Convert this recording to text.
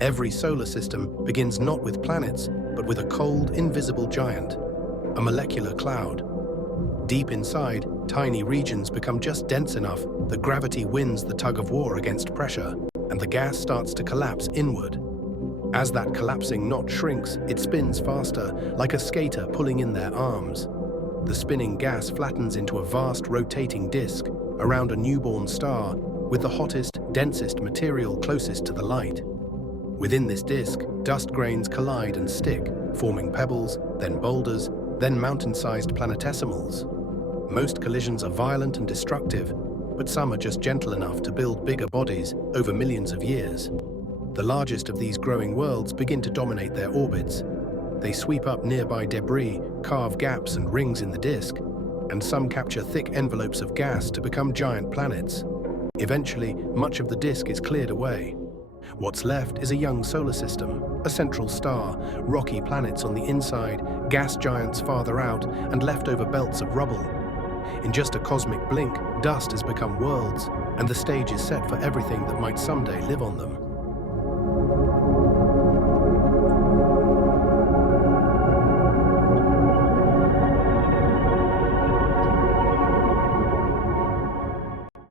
Every solar system begins not with planets, but with a cold, invisible giant, a molecular cloud. Deep inside, tiny regions become just dense enough that gravity wins the tug-of-war against pressure, and the gas starts to collapse inward. As that collapsing knot shrinks, it spins faster, like a skater pulling in their arms. The spinning gas flattens into a vast rotating disk around a newborn star with the hottest, densest material closest to the light. Within this disk, dust grains collide and stick, forming pebbles, then boulders, then mountain-sized planetesimals. Most collisions are violent and destructive, but some are just gentle enough to build bigger bodies over millions of years. The largest of these growing worlds begin to dominate their orbits. They sweep up nearby debris, carve gaps and rings in the disk, and some capture thick envelopes of gas to become giant planets. Eventually, much of the disk is cleared away. What's left is a young solar system, a central star, rocky planets on the inside, gas giants farther out, and leftover belts of rubble. In just a cosmic blink, dust has become worlds, and the stage is set for everything that might someday live on them.